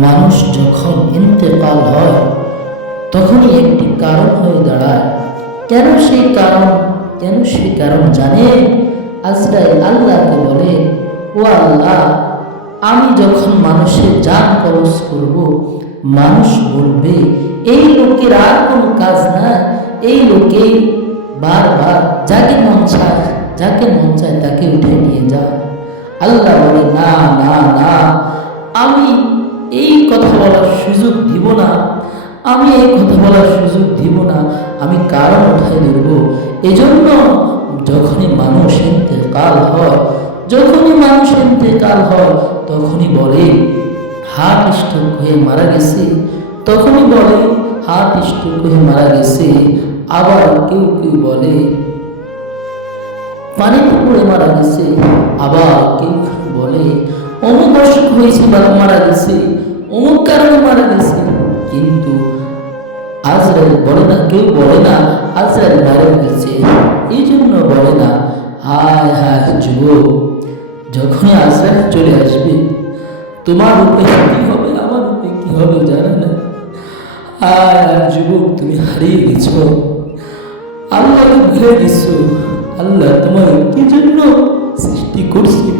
মানুষ যখন ইন্তেকাল হয় তখনই একটি কারণ হয়ে দাঁড়ায়। কেন সেই কারণ জানে? আজরাইল আল্লাহকে বলে, ও আল্লাহ, আমি যখন মানুষের জান কবজ করব, মানুষ বলবে এই লোকের আর কোনো কাজ নাই, এই লোকেই বারবার যাকে মন চায় তাকে উঠে নিয়ে যায়। আল্লাহ বলে, না না না, আমি এই কথা বলার সুযোগ দিব না, আমি কারণ উঠাই ধরব। এজন্য যখনই মানুষ ইন্তেকাল হয় তখনই বলে হার্ট স্ট্রোক হয়ে মারা গেছে, আবার কেউ কেউ বলে পানিতে পড়ে মারা গেছে, আবার কেউ বলে অমুক অসুখ হয়েছে মারা গেছে, অমুক কারণে মারা গেছে। কিন্তু আজরাইল বলে না, কেউ বলে না আজরাইল মারা গেছে, এই জন্য বলে না। হায় হায় যুবক, যখনই আজরাইল চলে আসবে তোমার উপরে কি হবে, আমার উপরে কি হবে জানে না। হায় হায় যুবক, তুমি হারিয়ে গেছো, আল্লাহকে ভুলে গেছো। আল্লাহ তোমার কি জন্য সৃষ্টি করছে?